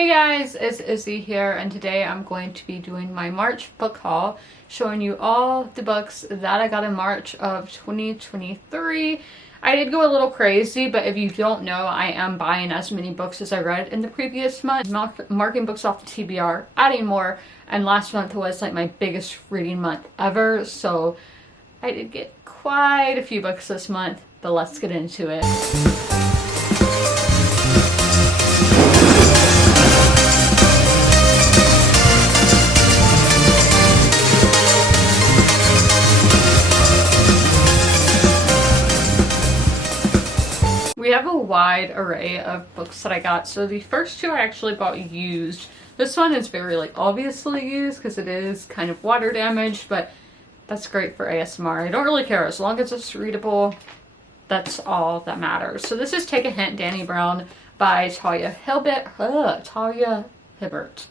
Hey guys, it's Izzy here, and today I'm going to be doing my March book haul, showing you all the books that I got in March of 2023. I did go a little crazy, but if you don't know, I am buying as many books as I read in the previous month, marking books off the TBR, adding more, and last month was like my biggest reading month ever, so I did get quite a few books this month, but let's get into it. We have a wide array of books that I got. So the first two I actually bought used. This one is very obviously used because it is kind of water damaged, but that's great for ASMR. I don't really care as long as it's readable. That's all that matters. So this is Take a Hint, Dani Brown by Talia Hibbert.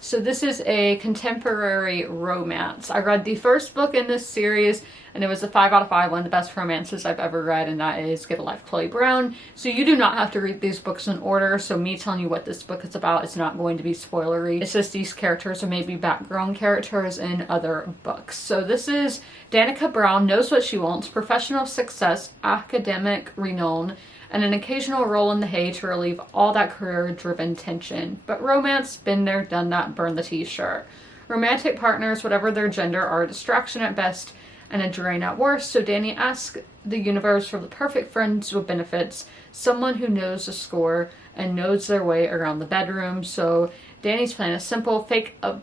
So this is a contemporary romance. I read the first book in this series, and it was a 5 out of 5, one of the best romances I've ever read, and that is Get a Life, Chloe Brown. So you do not have to read these books in order, so me telling you what this book is about is not going to be spoilery. It's just these characters are maybe background characters in other books. So this is Danica Brown knows what she wants: professional success, academic renown, and an occasional roll in the hay to relieve all that career-driven tension. But romance, been there, done that, burn the t-shirt. Romantic partners, whatever their gender, are a distraction at best and a drain at worst, so Dani asks the universe for the perfect friends with benefits, someone who knows the score and knows their way around the bedroom. So Dani's plan is simple: fake a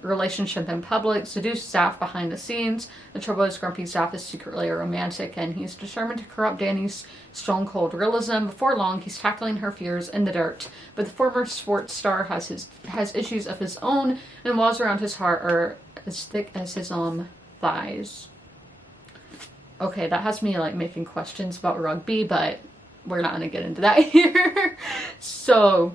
relationship in public, seduce Zaf behind the scenes. The trouble is Grumpy Zaf is secretly a romantic, and he's determined to corrupt Dani's stone cold realism. Before long, he's tackling her fears in the dirt, but the former sports star has issues of his own, and walls around his heart are as thick as his thighs. Okay, that has me making questions about rugby, but we're not gonna get into that here. So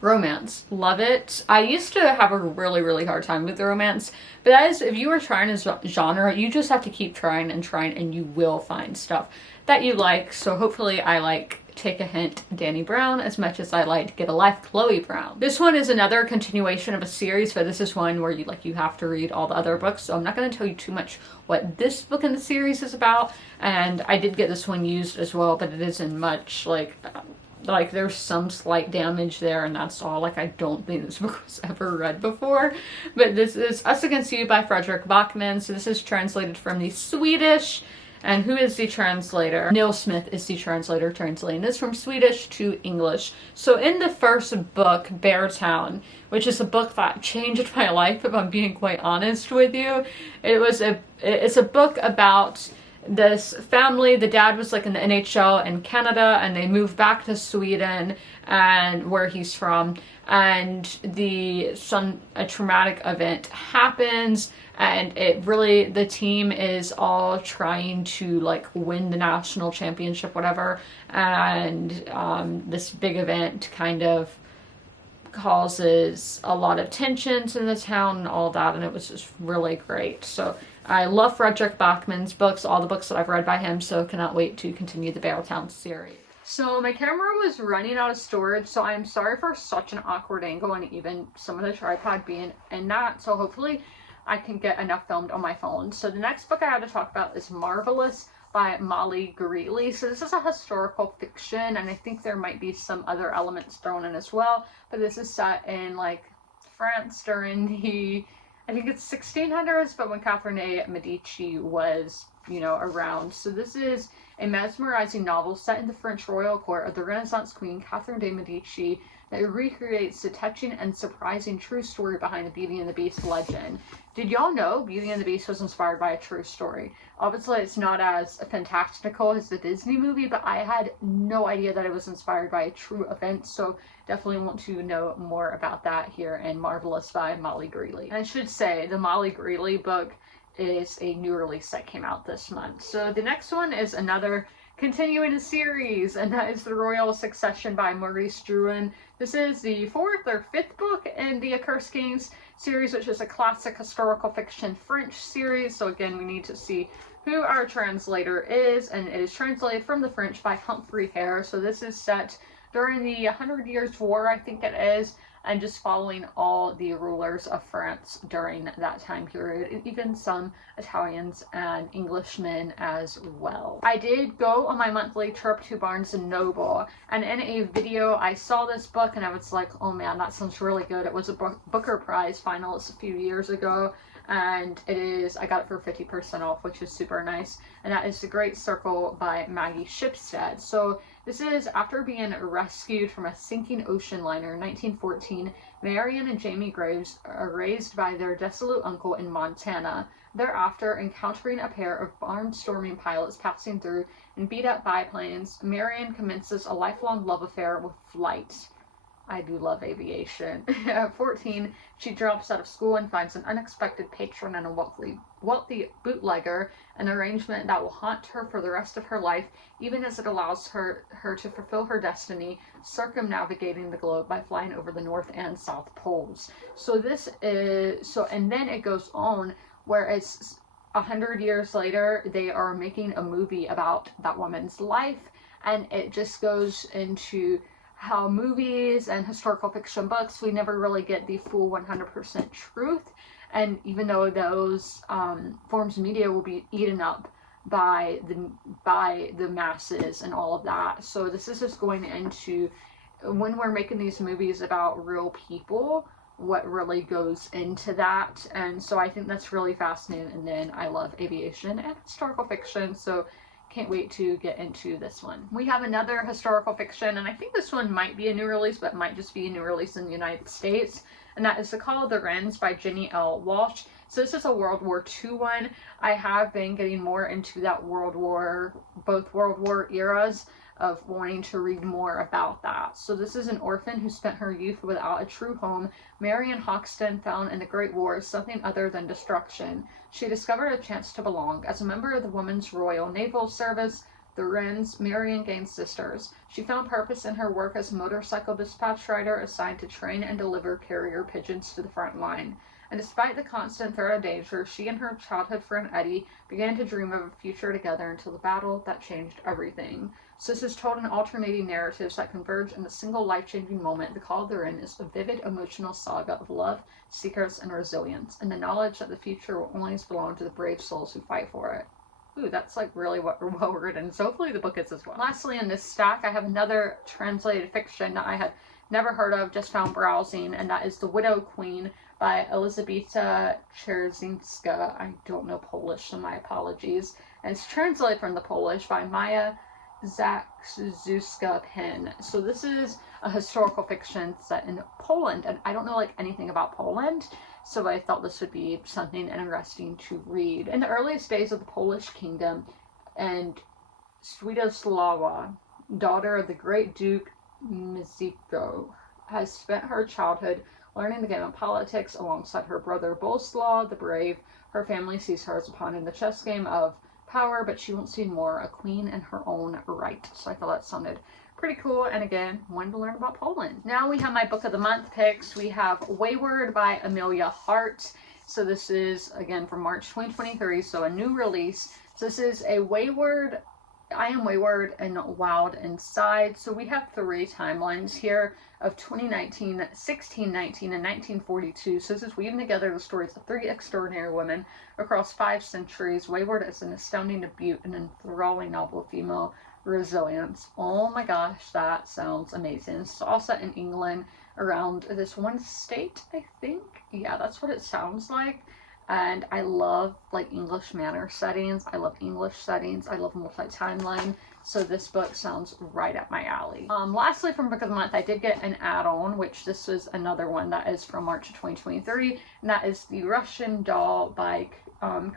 romance, love it. I used to have a really hard time with the romance, but that is, if you are trying a genre, you just have to keep trying, and you will find stuff that you like. So hopefully I like Take a Hint, Dani Brown, as much as I like Get a Life, Chloe Brown. This one is another continuation of a series, but this is one where you have to read all the other books, so I'm not going to tell you too much what this book in the series is about. And I did get this one used as well, but it isn't much. There's some slight damage there, and that's all. I don't think this book was ever read before. But this is Us Against You by Fredrik Backman. So this is translated from the Swedish. And who is the translator? Neil Smith is the translator, translating this from Swedish to English. So in the first book, Beartown, which is a book that changed my life, if I'm being quite honest with you, it's a book about this family. The dad was in the NHL in Canada, and they moved back to Sweden, and where he's from, and a traumatic event happens, and the team is all trying to win the national championship, whatever, and this big event kind of causes a lot of tensions in the town and all that, and it was just really great. So I love Fredrik Backman's books, all the books that I've read by him, so cannot wait to continue the Beartown series. So my camera was running out of storage, so I am sorry for such an awkward angle and even some of the tripod being in that, so hopefully I can get enough filmed on my phone. So the next book I have to talk about is Marvelous by Molly Greeley. So this is a historical fiction, and I think there might be some other elements thrown in as well, but this is set in France during the, I think it's 1600s, but when Catherine de Medici was, around. So this is a mesmerizing novel set in the French royal court of the Renaissance queen Catherine de Medici that recreates the touching and surprising true story behind the Beauty and the Beast legend. Did y'all know Beauty and the Beast was inspired by a true story? Obviously, it's not as fantastical as the Disney movie, but I had no idea that it was inspired by a true event, so definitely want to know more about that here in Marvelous by Molly Greeley. And I should say, the Molly Greeley book is a new release that came out this month. So the next one is another continuing a series, and that is The Royal Succession by Maurice Druin. This is the 4th or 5th book in the Accursed Kings series, which is a classic historical fiction French series. So again, we need to see who our translator is, and it is translated from the French by Humphrey Hare. So this is set during the 100 Years' War, I think it is, and just following all the rulers of France during that time period, and even some Italians and Englishmen as well. I did go on my monthly trip to Barnes & Noble, and in a video I saw this book and I was like, oh man, that sounds really good. It was a Booker Prize finalist a few years ago, and I got it for 50% off, which is super nice, and that is The Great Circle by Maggie Shipstead. So this is after being rescued from a sinking ocean liner in 1914. Marion and Jamie Graves are raised by their desolate uncle in Montana. Thereafter, encountering a pair of barnstorming pilots passing through and beat-up biplanes, Marion commences a lifelong love affair with flight. I do love aviation. At 14, she drops out of school and finds an unexpected patron and a wealthy bootlegger, an arrangement that will haunt her for the rest of her life, even as it allows her to fulfill her destiny, circumnavigating the globe by flying over the North and South Poles. So this is, and then it goes on where it's 100 years later, they are making a movie about that woman's life, and it just goes into how movies and historical fiction books, we never really get the full 100% truth, and even though those forms of media will be eaten up by the masses and all of that. So this is just going into, when we're making these movies about real people, what really goes into that. And so I think that's really fascinating. And then I love aviation and historical fiction, so can't wait to get into this one. We have another historical fiction, and I think this one might be a new release, but might just be a new release in the United States, and that is The Call of the Wrens by Jenny L. Walsh. So this is a World War II one. I have been getting more into that both World War eras, of wanting to read more about that. So this is an orphan who spent her youth without a true home. Marion Hoxton found in the Great War something other than destruction. She discovered a chance to belong. As a member of the Women's Royal Naval Service, the Wrens, Marion gained sisters. She found purpose in her work as a motorcycle dispatch rider assigned to train and deliver carrier pigeons to the front line. And despite the constant threat of danger, she and her childhood friend Eddie began to dream of a future together until the battle that changed everything. So this is told in alternating narratives that converge in a single life-changing moment. The Call of the Wren is a vivid emotional saga of love, secrets, and resilience, and the knowledge that the future will always belong to the brave souls who fight for it. Ooh, that's like really well written, so hopefully the book is as well. Lastly in this stack, I have another translated fiction that I had never heard of, just found browsing, and that is The Widow Queen by Elżbieta Czerzińska. I don't know Polish, so my apologies. And it's translated from the Polish by Maja Zakrzewska-Pen. So this is a historical fiction set in Poland, and I don't know like anything about Poland, so I thought this would be something interesting to read. In the earliest days of the Polish kingdom, and Swetoslawa, daughter of the great Duke Mieszko, has spent her childhood learning the game of politics alongside her brother Boleslaw the Brave. Her family sees her as a pawn in the chess game of power, but she won't see more, a queen in her own right. So I thought that sounded pretty cool, and again, wanted to learn about Poland. Now we have my book of the month picks. We have Weyward by Amelia Hart. So this is, again, from March 2023, so a new release. So this is a Weyward, I Am Weyward and Wild Inside. So we have 3 timelines here of 2019, 1619, and 1942. So this is weaving together the stories of 3 extraordinary women across 5 centuries. Weyward is an astounding debut and enthralling novel of female resilience. Oh my gosh, that sounds amazing. It's all set in England around this one state, I think. Yeah, that's what it sounds like. And I love like English manor settings. I love English settings. I love multi-timeline. So this book sounds right up my alley. Lastly, from Book of the Month, I did get an add-on, which this is another one that is from March of 2023. And that is The Russian Doll by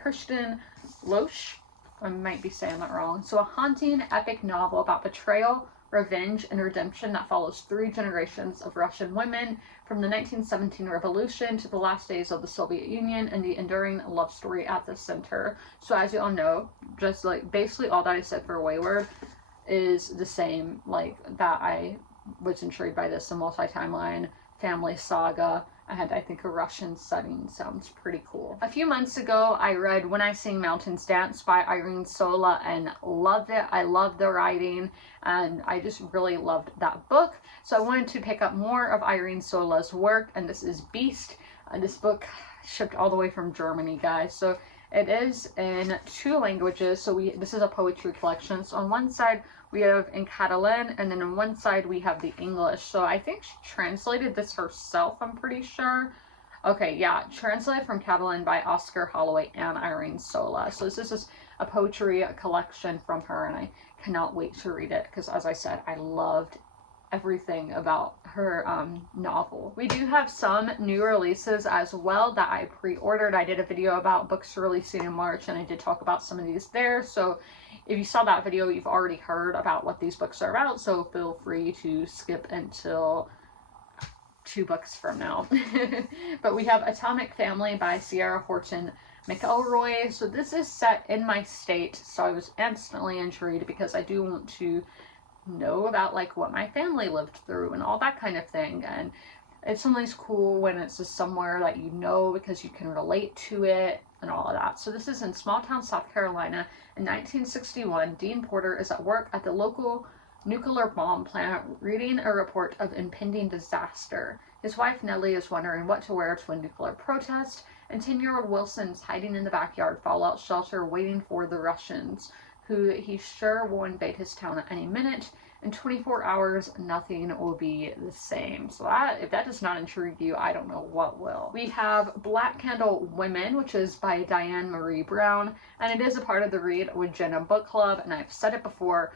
Kristen Loesch. I might be saying that wrong. So a haunting epic novel about betrayal, revenge, and redemption that follows 3 generations of Russian women from the 1917 revolution to the last days of the Soviet Union, and the enduring love story at the center. So as you all know, just like basically all that I said for Weyward is the same, like that I was intrigued by this, a multi-timeline family saga. and I think a Russian setting sounds pretty cool. A few months ago, I read When I Sing Mountains Dance by Irene Sola and loved it. I loved the writing and I just really loved that book. So I wanted to pick up more of Irene Sola's work, and this is Beast. This book shipped all the way from Germany, guys. So it is in 2 languages. So this is a poetry collection. So on one side we have in Catalan, and then on one side we have the English. So I think she translated this herself, I'm pretty sure. Okay, yeah, translated from Catalan by Oscar Holloway and Irene Sola. So this is just a poetry collection from her, and I cannot wait to read it because, as I said, I loved everything about her novel. We do have some new releases as well that I pre-ordered. I did a video about books releasing in March, and I did talk about some of these there. So if you saw that video, you've already heard about what these books are about, so feel free to skip until 2 books from now. But we have Atomic Family by Sierra Horton McElroy. So this is set in my state, so I was instantly intrigued because I do want to know about like what my family lived through and all that kind of thing. And it's sometimes cool when it's just somewhere that you know because you can relate to it and all of that. So this is in small town South Carolina. In 1961, Dean Porter is at work at the local nuclear bomb plant reading a report of impending disaster. His wife Nellie is wondering what to wear to a nuclear protest, and 10-year-old Wilson is hiding in the backyard fallout shelter waiting for the Russians, who he's sure will invade his town at any minute. In 24 hours, nothing will be the same. So if that does not intrigue you, I don't know what will. We have Black Candle Women, which is by Diane Marie Brown, and it is a part of the Read with Jenna book club, and I've said it before,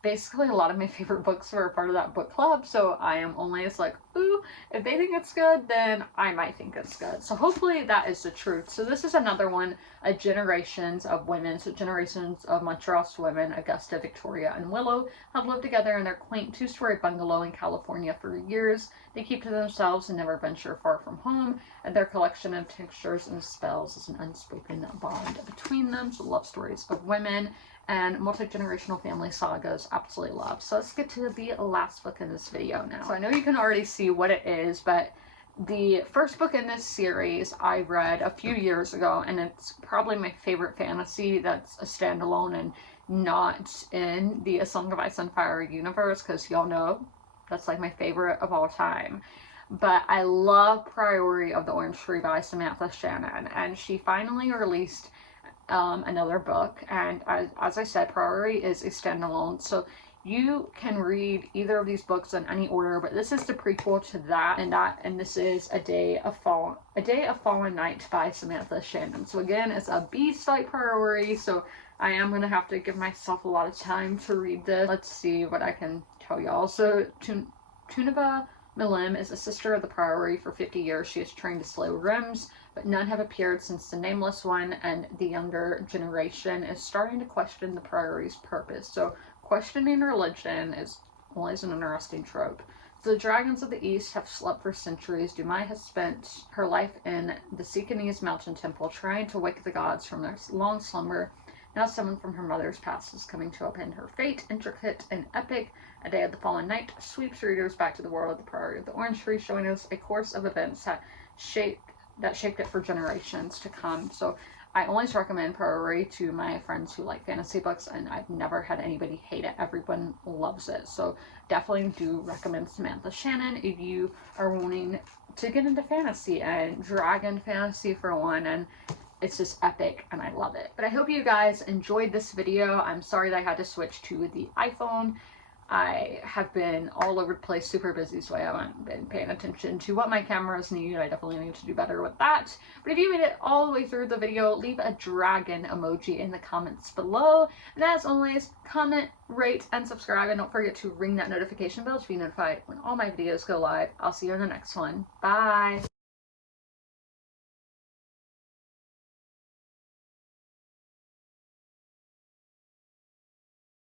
basically a lot of my favorite books are a part of that book club, so I am only just like, ooh, if they think it's good, then I might think it's good. So hopefully that is the truth. So this is another one, Generations of Women. So generations of Montrose women, Augusta, Victoria, and Willow, have lived together in their quaint 2-story bungalow in California for years. They keep to themselves and never venture far from home, and their collection of tinctures and spells is an unspoken bond between them. So love stories of women and multi-generational family sagas, absolutely love. So let's get to the last book in this video now. So I know you can already see what it is, but the first book in this series I read a few years ago, and it's probably my favorite fantasy that's a standalone and not in the A Song of Ice and Fire universe, because y'all know that's like my favorite of all time. But I love Priory of the Orange Tree by Samantha Shannon, and she finally released another book, and as I said, Priory is a standalone, so you can read either of these books in any order, but this is the prequel to that, and this is A Day of Fallen Night by Samantha Shannon. So again, it's a Beast like Priory, so I am going to have to give myself a lot of time to read this. Let's see what I can tell y'all. So Tunava Milim is a sister of the Priory. For 50 years she has trained to slay Wrens, but none have appeared since the Nameless One, and the younger generation is starting to question the Priory's purpose. So questioning religion is always an interesting trope. The dragons of the east have slept for centuries. Dumai has spent her life in the Sikanese mountain temple trying to wake the gods from their long slumber. Now someone from her mother's past is coming to upend her fate. Intricate and epic, A Day of the Fallen Night sweeps readers back to the world of the Priory of the Orange Tree, showing us a course of events that shaped it for generations to come. So I always recommend Priory to my friends who like fantasy books, and I've never had anybody hate it. Everyone loves it. So definitely do recommend Samantha Shannon if you are wanting to get into fantasy, and dragon fantasy for one, and it's just epic and I love it. But I hope you guys enjoyed this video. I'm sorry that I had to switch to the iPhone. I have been all over the place, super busy, so I haven't been paying attention to what my cameras need. I definitely need to do better with that. But if you made it all the way through the video, leave a dragon emoji in the comments below. And as always, comment, rate, and subscribe. And don't forget to ring that notification bell to be notified when all my videos go live. I'll see you in the next one. Bye!